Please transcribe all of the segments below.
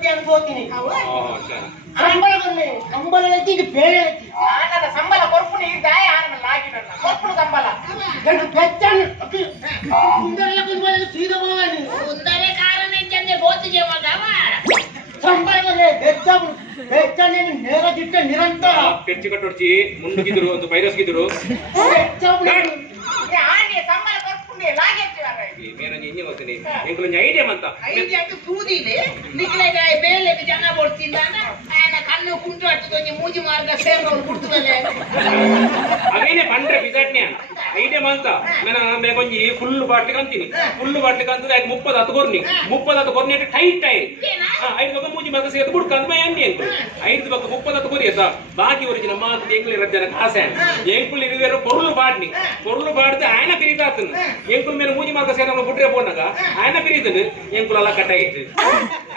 ಕೊಡ್ತಿ ಅನ್ಕೋತೀನಿ ಸಂಬಳ ಬಂದೆ ಸಂಬಳ ಐತಿ ಇದು ಬೇರೆ ಐತಿ ನನ್ನ ಸಂಬಳ ಕೊರ್ಪುಣಿ ಇದ್ದಾಯ ಆಗಿ ನನ್ನ ಕೊರ್ಪುಣ ಸಂಬಳ ಗಂಡು ಬೆಚ್ಚನ್ನು ಸುಂದರಲ್ಲ ಕುಂಬಳ ಸೀದಾ ಹೋಗಿ ಸುಂದರ ಕಾರಣ ಇದ್ದಂಗೆ ಗೋತಿಗೆ ಮಗವ ಸಂಬಳ ಬಂದೆ ಬೆಚ್ಚನೆ ನೇರ ದಿಟ್ಟ ನಿರಂತರ ಕೆಚ್ಚು ಕಟ್ಟೊಡ್ಚಿ ಮುಂಡುಗಿದ್ರು ಒಂದು ವೈರಸ್ಗಿದ್ರು ಆಂಡಿಯ ಸಂಬಳ ಕೊರ್ಪುಣಿ ಲಾಗಿ ಐಡಿಯಾ ಅಂತ ತೂದಿದೆ ನಿಕ್ಲೆಗೆ ಬೇಲೆ ಜನ ಬಡ್ತಿಲ್ಲ ఆయన కన్ను కుంటూ అట్టుకొని మూజి మార్గ సేవలు కుడుతులే ಅವೇನೇ ಪಂಡ್ರೆ ಬಿಜಾಟ್ನೆ ಐಡಿಯಾ ಅಂತ ನಾನು ಕೊಂಚಿ ಫುಲ್ ಬಾಟ್ಲಿ ಕಂತೀನಿ ಫುಲ್ ಬಾಟ್ಲಿ ಕಂತದೆ 30 ಹತ್ತು ಕೊರ್ನಿ 30 ಹತ್ತು ಕೊರ್ನಿ ಟೈಟ್ ಆಯ್ 5 ಬಕ್ಕ ಮೂಜಿ ಮಾರ್ಗ ಸೇತು ಬುಡ್ಕಂತ ಮೈ ಅನ್ನಿ ಅಂಕು 5 ಬಕ್ಕ 30 ಹತ್ತು ಕೊರಿ ಅದ ಬಾಕಿ ಒರಿಜಿನ ಮಾತು ಎಂಕುಲಿ ರಜ್ಜನ ಕಾಸೆ ಎಂಕುಲಿ ಇರುವೆರು ಪೊರ್ಲು ಬಾಡ್ದೆ ಆಯನ ಪಿರಿತಾತನು ಎಂಕುಲ್ ಮೇಲೆ ಮೂಜಿ ಮಾರ್ಗ ಸೇನ ಬುಡ್ರೆ ಬೋನಗ ಆಯನ ಪಿರಿತನು ಎಂಕುಲ್ ಅಲ್ಲ ಕಟ್ಟ ಆಯ್ತು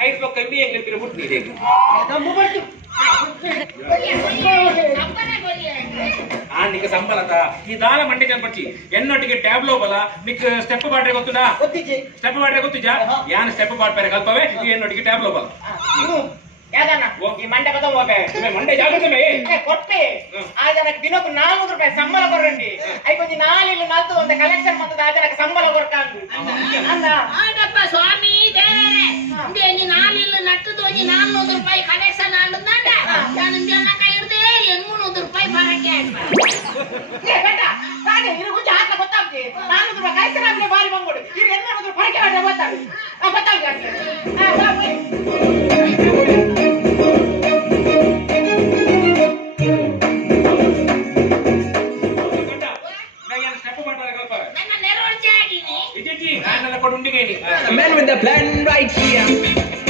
5 ಬಕ್ಕ ಎಂಬಿ ಎಂಕುಲ್ ಪಿರಿ ಬುಡ್ನಿ నీకు సంబలత ఈ దాల మండి కనపచ్చి ఎన్నోటికి ట్యాబ్లో బల నీకు స్టెప్ బాట్రే ಗೊತ್ತುನಾ ಸ್ಟೆಪ್ ಬಾಟ್ರೆ ಗೊತ್ತಿಜಾ ಯಾನ್ ಸ್ಟೆಪ್ ಬಾಟ್ ಬೇರೆ ಕಲ್ಪವೆ ಈ ಎನ್ನೋಟಿಗೆ ಟ್ಯಾಬ್లో ಬಲ ಯಾದನ್ನ ಈ ಮಂಡೆ ಕದ ಹೋಗೆ ಮಂಡೆ ಜಾಗ್ರತೆ ಮೇ ಕೊಟ್ಟಿ ಆಜನಕ್ಕೆ ದಿನಕ್ಕೆ 400 ರೂಪಾಯಿ ಸಂಬಳ ಕೊರಂಡಿ ಐ ಕೊಂಚ 4 ಒಂದು ಕಲೆಕ್ಷನ್ ಬಂದದ ಆಜನಕ್ಕೆ ಸಂಬಳ ಕೊರ್ಕಾಂದು ಅನ್ನ ಆಡಪ್ಪ ಸ್ವಾಮಿ ದೇವರೇ ಇಂದೆ ನೀ 4 ನಟ್ಟದು ನೀ 400 ರೂಪಾಯಿ ಕಲೆಕ್ಷನ್ ಆಡುಂದಾಂಡ ನಾನು ಜನ ಕೈರ್ದೆ 300 ರೂಪಾಯಿ ಬರಕ್ಕೆ ಏ ಬೇಟ ಕಾಗೆ ಇರು ಗುಂಜ ಹಾಕ ಗೊತ್ತಾಗ್ತಿ 400 ರೂಪಾಯಿ ಕಲೆಕ್ಷನ್ ಆಗ್ಲಿ ಬಾರಿ ಬಂಗೋಡು ಇರು 800 ರೂಪಾಯಿ ಬರಕ್ಕೆ ಗೊತ್ತಾಗ್ತಿ ಗೊತ್ತಾಗ್ತಿ